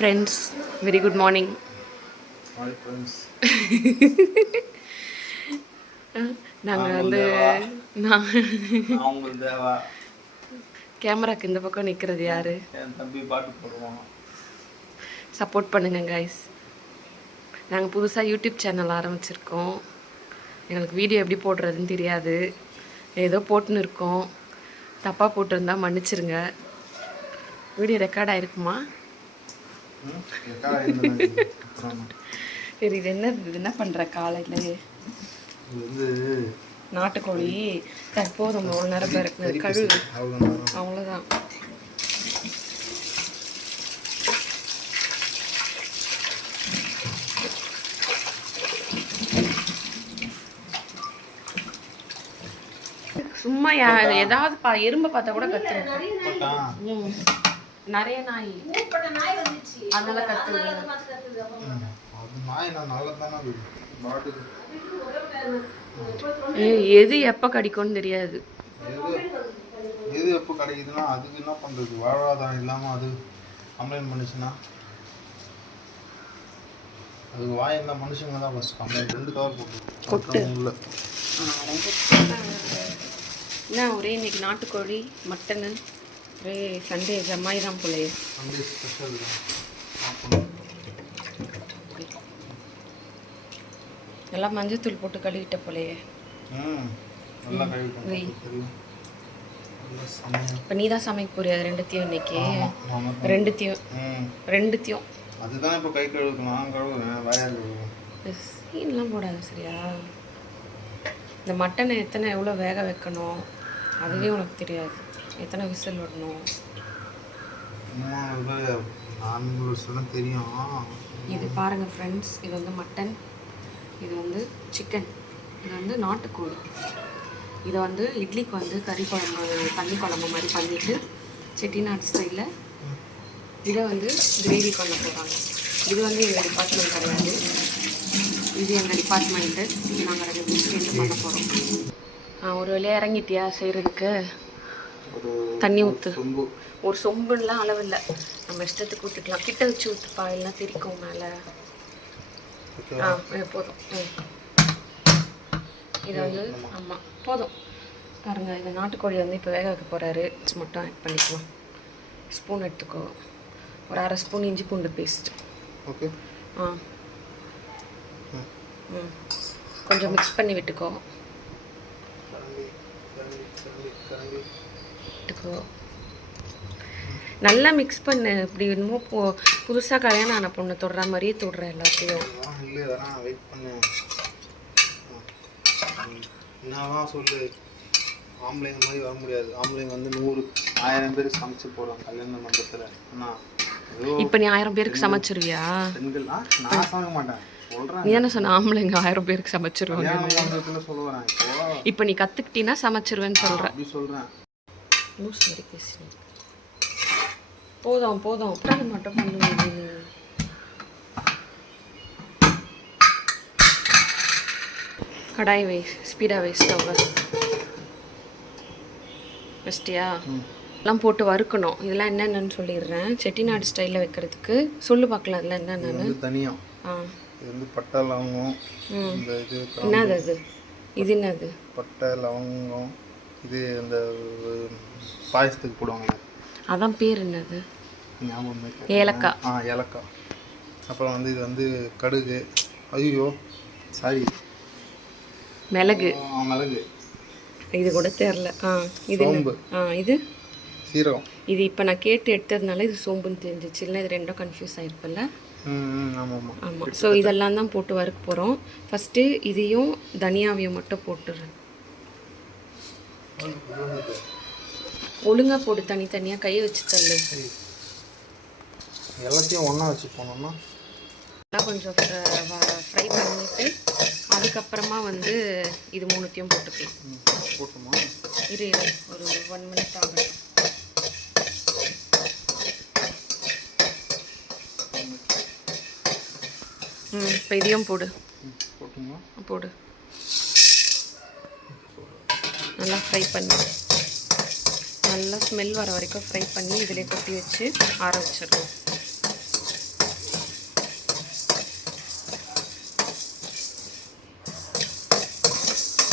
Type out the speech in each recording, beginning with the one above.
Friends very good morning நாங்கள் வந்து நான் கேமராக்கு இந்த பக்கம் நிற்கிறது யார்? சப்போர்ட் பண்ணுங்க கைஸ் நாங்கள் புதுசாக யூடியூப் சேனல் ஆரம்பிச்சிருக்கோம். எங்களுக்கு வீடியோ எப்படி போடுறதுன்னு தெரியாது. ஏதோ போட்டுன்னு இருக்கோம். தப்பாக போட்டிருந்தா மன்னிச்சிருங்க. வீடியோ ரெக்கார்ட் ஆயிருக்குமா ம்? எக்கா என்ன அப்புறம் சரி இது என்ன இது என்ன பண்ணுற காலையில்? வந்து நாட்டுக்கோழி. தற்போது ஒரு நேரம் பிறகு கழுவு அவ்வளோதான் சும்மா யா- ஏதாவது பா எறும்பை பார்த்தா கூட கத்துரும். போட்டான் ம். நிறைய நாய். அதனால கத்துது. அது அது எது எப்போ கடிக்கும்னு தெரியாது. எது எது எப்போ கிடைக்குதுன்னா அதுக்கு என்ன பண்ணுறது வாழ்வாதாரம் இல்லாமல் அது கம்ப்ளைண்ட் பண்ணுச்சுன்னா அதுக்கு வாய் இருந்தா மனுஷங்க தான் ஃபஸ்ட் கம்ப்ளைண்ட் ரெண்டு கவர் போட்டு. உள்ள என்ன ஒரே இன்னைக்கு நாட்டுக்கோழி மட்டனு ஒரே சண்டே ஜம்மாய் தான் போலையே. சண்டே ஸ்பெஷல் தான். நல்லா மஞ்சத்தூள் போட்டு கழுவிட்ட போலையே. இப்போ நீ தான் சமைக்க போறியா ரெண்டுத்தையும் இன்னைக்கு. ரெண்டுத்தையும். ரெண்டுத்தையும். அதுதான் இப்போ கை கழுவுக்கு நான் கழுவுவேன் வயல் சீன்லாம் போடாது சரியா? இந்த மட்டனை எத்தனை எவ்வளோ வேக வைக்கணும்? அதுவே உனக்கு தெரியாது. எத்தனை விசில் விடணும்? வருஷம் தெரியும். இது பாருங்க ஃப்ரெண்ட்ஸ் இது வந்து மட்டன் இது வந்து சிக்கன் இது வந்து நாட்டுக்கோழி. இதை வந்து இட்லிக்கு வந்து கறி குழம்பு தண்ணி குழம்பு மாதிரி பண்ணிட்டு செட்டிநாடு ஸ்டைலில் இதை வந்து கிரேவி பண்ண போகிறாங்க இது வந்து எங்கள் டிபார்ட்மெண்ட் கிடையாது. இது எங்கள் டிபார்ட்மெண்ட்டு இது நாங்கள் ரெண்டு பேரும் சேர்ந்து பண்ண போகிறோம் ஒரு வழியாக இறங்கிட்டியா செய்கிறதுக்கு தண்ணி ஊற்று ஒரு சொம்புலாம் அளவில்லை. நம்ம இஷ்டத்துக்கு ஊற்றிக்கலாம் கிட்ட வச்சு ஊற்றுப்பா எல்லாம் தெரிக்கும் மேலே. ஆ போதும். இது வந்து ஆமாம் போதும். பாருங்க இந்த நாட்டுக்கோழி வந்து இப்போ வேக வைக்க போகிறாரு மட்டும் ஆட் பண்ணிக்கலாம் ஸ்பூன் எடுத்துக்கோ. ஒரு அரை ஸ்பூன் இஞ்சி பூண்டு பேஸ்ட் ஓகே. ஆ. ம். கொஞ்சம் மிக்ஸ் பண்ணி விட்டுக்கோ. விட்டுக்கோ நல்லா மிக்ஸ் பண்ணு. இப்படி என்னமோ போ புதுசாக கல்யாணம் ஆன பொண்ணு தொடுற மாதிரியே தொடுற எல்லாத்தையும். என்னவா சொல்லு? ஆம்பளைங்க மாதிரி வர முடியாது. ஆம்பளைங்க வந்து நூறு ஆயிரம் பேர் சமைச்சு போடுறாங்க கல்யாண மண்டபத்தில். அண்ணா இப்போ நீ ஆயிரம் பேருக்கு சமைச்சிருவியா? பெண்கள் நான் சமைக்க மாட்டேன். நீ தானே சொன்ன ஆம்பளைங்க ஆயிரம் பேருக்கு சமைச்சிருவாங்க இப்போ நீ கற்றுக்கிட்டீங்கன்னா சமைச்சிருவேன்னு சொல்கிறேன் லூஸ் மாதிரி பேசுறீங்க. போதும் போதும். உட்காந்து மட்டும் பண்ணுங்க கடாய் வை ஸ்பீடாக வை ஸ்டவ்வை வச்சிட்டியா ம். எல்லாம் போட்டு வறுக்கணும். இதெல்லாம் என்னென்னு சொல்லிடுறேன். செட்டிநாடு ஸ்டைலில் வைக்கிறதுக்கு. சொல்லு பார்க்கலாம் அதில் என்னென்னு வந்து தனியா. ஆ. இது வந்து பட்டை லவங்கம். இந்த இது என்னது அது? இது என்னது? பட்டை லவங்கம். இது இந்த பாயசத்துக்கு போடுவாங்க அதான் பேர் என்னது? ஞாபகம்? ஏலக்காய். ஆ ஏலக்காய். அப்புறம் வந்து இது வந்து கடுகு. ஐயோ சாரி. மிளகு. மிளகு. இது கூட தெரில. ஆ இது? சோம்பு. ஆ இது? சீரகம். இது இப்போ நான் கேட்டு எடுத்ததுனால இது சோம்புன்னு தெரிஞ்சிச்சு. இல்லை இது ரெண்டும் கன்ஃபியூஸ் ஆயிருப்பல்ல? ஆமாம் ஸோ இதெல்லாம் தான் போட்டு வறுக்க போகிறோம் ஃபஸ்ட்டு இதையும் தனியாவையும் மட்டும் போட்டுடுறேன் ஒழுங்காக போட்டு தனித்தனியாக கையை வச்சு தள்ளு. எல்லாத்தையும் ஒன்றா வச்சு போனோம்னா? எல்லாம் கொஞ்சம் ஃப்ரை பண்ணிட்டு அதுக்கப்புறமா வந்து இது மூணுத்தையும் போட்டுக்கலாம். போட்டுமா? இரு இரு, ஒரு ஒன் மினிட் ஆகட்டும். ம் இப்போ இதையும் போடு. போட்டுமா? போடு. நல்லா ஃப்ரை பண்ணி நல்லா ஸ்மெல் வர வரைக்கும் ஃப்ரை பண்ணி இதிலே கொட்டி வச்சு ஆற வச்சிடுவோம்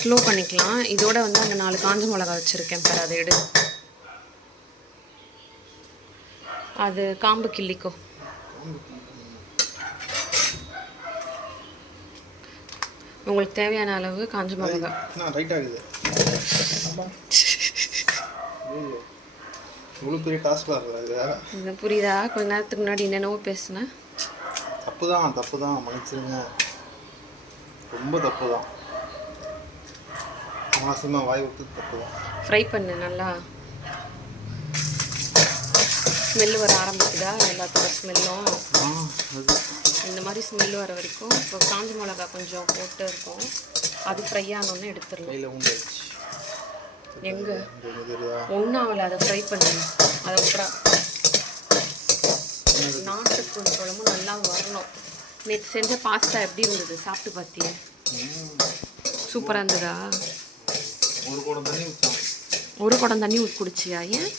ஸ்லோ பண்ணிக்கலாம். இதோட வந்து அந்த நாலு காஞ்ச மிளகா வச்சுருக்கேன் பாரு அதை எடு. அது காம்பு கிள்ளிக்கோ. உங்களுக்கு தேவையான அளவு காஞ்ச மிளகா. என்ன ரைட் ஆகுது. ஆமா. ஐயோ. இவ்வளோ பெரிய டாஸ்க் வர்றது இது புரியுதா? கொஞ்ச நேரத்துக்கு முன்னாடி என்னென்னவோ பேசுனேன் தப்பு தான் தப்பு தான் மன்னிச்சிருங்க. ரொம்ப தப்பு தான் மாசமாக வாய் விட்டு தப்பு தான் ஃப்ரை பண்ணு நல்லா. ஸ்மெல் வர ஆரம்பிக்குதா? எல்லாத்தோட ஸ்மெல்லும் ஆ அது இந்த மாதிரி ஸ்மெல் வர வரைக்கும் இப்போ காஞ்ச மிளகா கொஞ்சம் போட்டு இருக்கும். அது ஃப்ரை ஆனோன்னு எடுத்துடலாம். எங்கே? ஒன்றும் ஆகலை அதை ஃப்ரை பண்ணு அதை விட்றா நாட்டுக்கோழி குழம்பு நல்லா வரணும். நேற்று செஞ்ச பாஸ்தா எப்படி இருந்தது? சாப்பிட்டு பார்த்தியே? சூப்பராக இருந்ததா? ஒரு குடம் தண்ணி ஒரு குடம் தண்ணி குடிச்சியா? ஏன்?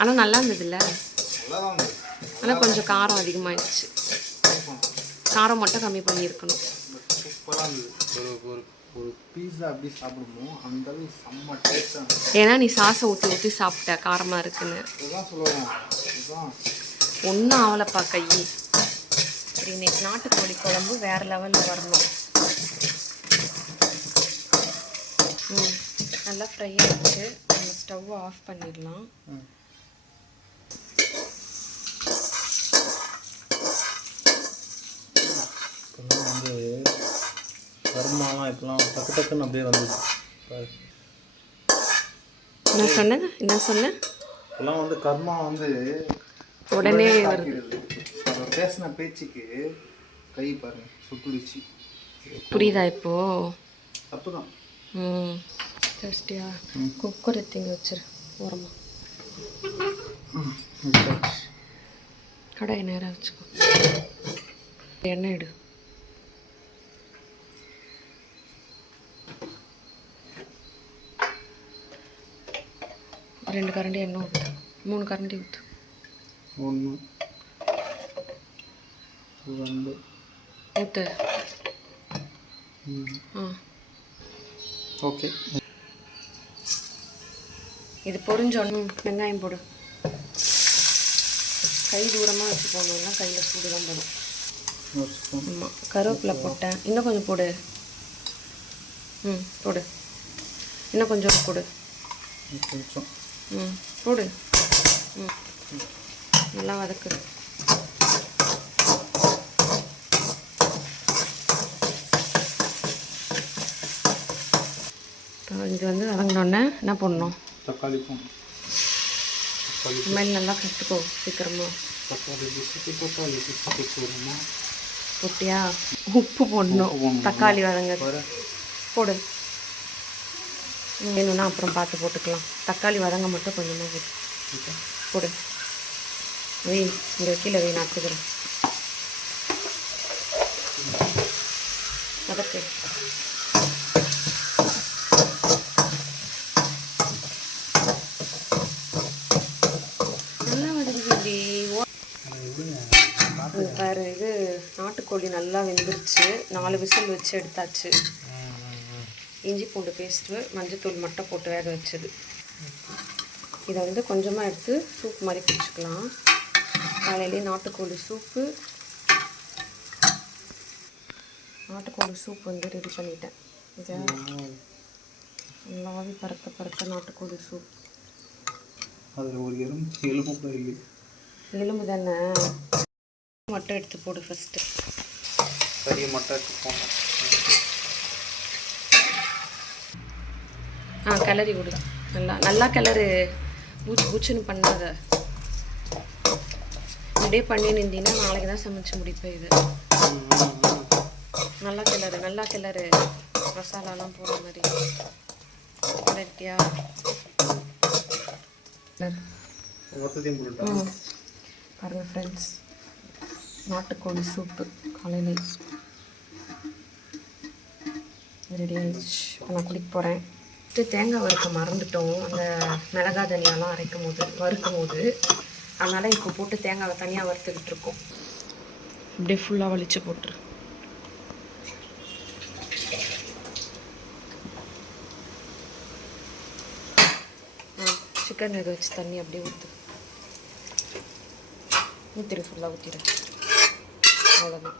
ஆனால் நல்லா இருந்ததுல்ல? ஆனால் கொஞ்சம் காரம் அதிகமாகிடுச்சு காரம் மட்டும் கம்மி பண்ணியிருக்கணும். ஏன்னா நீ சாஸை ஊற்றி ஊற்றி சாப்பிட்ட காரமாக இருக்குன்னு. ஒன்றும் ஆகலப்பா கை. சரி இன்னைக்கு நாட்டுக்கோழி குழம்பு வேறு லெவலில் வரணும். ம் நல்லா ஃப்ரை ஆகிடுச்சு நம்ம ஸ்டவ்வை ஆஃப் பண்ணிடலாம். டக்குன்னு அப்படியே வந்துச்சு. என்ன சொன்னேன்? என்ன சொன்னேன்? இப்போலாம் வந்து கர்மா வந்து உடனே வருது. பேசின பேச்சுக்கு கை பாருங்க சுட்டுடுச்சு. புரியுதா இப்போ? தப்பு தான் ம். டேஸ்டியா குக்கர் எடுத்தீங்க வச்சிரு ஓரமா. கடாயை நேராக வச்சுக்கோ. எண்ணெய் எடு. ரெண்டு கரண்டி எண்ணெய் ஊற்று மூணு கரண்டி ஊற்று ஒன்று ரெண்டு. ஊற்று. ஆ. ஓகே. இது பொரிஞ்சோன்னு வெங்காயம் போடு. கை தூரமாக வச்சு போடணும்னா கையில் சூடு தான் போடும் ஆமாம் கருவேப்பிலை போட்டேன். இன்னும் கொஞ்சம் போடு. ம் போடு. இன்னும் கொஞ்சம் போடு. கொஞ்சம். ம் போடு. ம். நல்லா வதக்கு. இது வந்து வதங்கினோடனே என்ன பண்ணணும் தக்காளி இந்த மாதிரி நல்லா கற்றுக்கோ சீக்கிரமா. குட்டியா உப்பு போடணும். தக்காளி வதங்க. போடு. வேணும்னா அப்புறம் பார்த்து போட்டுக்கலாம். தக்காளி வதங்க மட்டும் கொஞ்சமாக போடு. போடு. வை இங்கே கீழே வை நாட்டுக்கிறேன் வதக்கு. நல்லா வதக்குது இங்க பாரு இது நாட்டுக்கோழி நல்லா வெந்துருச்சு. நாலு விசில் வச்சு எடுத்தாச்சு. இஞ்சி பூண்டு பேஸ்ட்டு மஞ்சத்தூள் மட்டும் போட்டு வேக வச்சது. இதை வந்து கொஞ்சமாக எடுத்து சூப் மாதிரி குடிச்சுக்கலாம் காலையிலேயே நாட்டுக்கோழி சூப்பு நாட்டுக்கோழி சூப் வந்து ரெடி பண்ணிட்டேன். இதை நல்லாவே பறக்க பறக்க நாட்டுக்கோழி சூப் அதில் ஒரு எலும்பு எலும்பு இல்லை எலும்பு தானே? மட்டும் எடுத்து போடு ஃபஸ்ட்டு கறியை மட்டும் எடுத்து போடணும். ஆ கிளறி விடு. நல்லா நல்லா கிளறு. பூச்சு பூச்சுன்னு பண்ணாத. இப்படியே பண்ணி நின்றீங்கன்னா நாளைக்கு தான் சமைச்சு முடிப்பேன் இது. நல்லா கிளறு நல்லா கிளறு. மசாலாலாம் போடுற மாதிரி. ம். பாருங்கள் ஃப்ரெண்ட்ஸ் நாட்டுக்கோழி சூப்பு காலையில். ரெடி ஆயிடுச்சு. நான் குடிக்க போகிறேன் ஃபஸ்ட்டு தேங்காய் வறுக்க மறந்துட்டோம். அந்த மிளகா தனியாலாம் அரைக்கும் போது வறுக்கும் போது அதனால் இப்போ போட்டு தேங்காவை தனியாக வறுத்துக்கிட்டு இருக்கோம். அப்படியே ஃபுல்லாக வலிச்சு போட்டுரு. சிக்கன் வேக வச்சு தண்ணி அப்படியே ஊற்று ஊற்றிடு ஃபுல்லாக ஊற்றிடு அவ்வளோதான்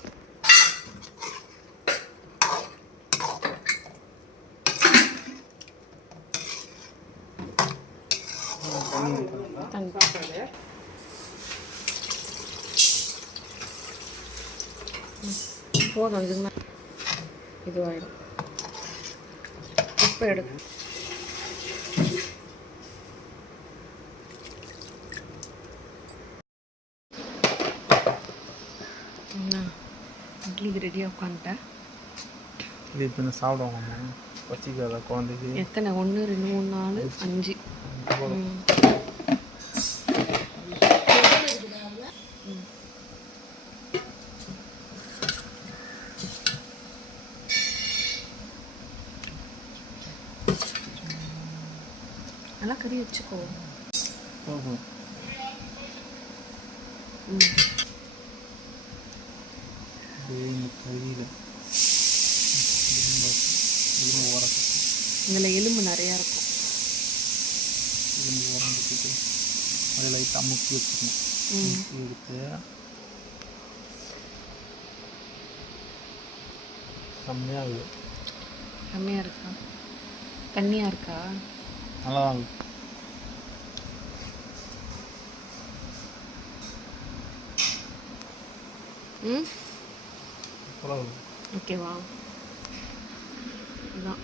போதும் இதுக்கு மேலே இதுவாயிடும் இப்போ எடு என்ன இட்லிக்கு ரெடியாக உட்காந்துட்டேன் இது இப்போ சாப்பிடுவாங்க பசிக்காத குழந்தைக்கு எத்தனை ஒன்று ரெண்டு மூணு நாலு அஞ்சு ம். ம். நல்லா கறி வச்சுக்கோ போதும் ம் அப்படியே இந்த கையில் எலும்பு உரக்கட்டு இதில் எலும்பு நிறையா இருக்கும். எலும்பு உரந்துட்டு அதை லைட்டாக முக்கி வச்சுக்கணும். முக்கி எடுத்து செம்மையாக இருக்குது கம்மியாக இருக்கா? தண்ணியாக இருக்கா? நல்லா தான் இருக்கு ம் சூப்பராக இருக்குது ஓகேவா இதுதான்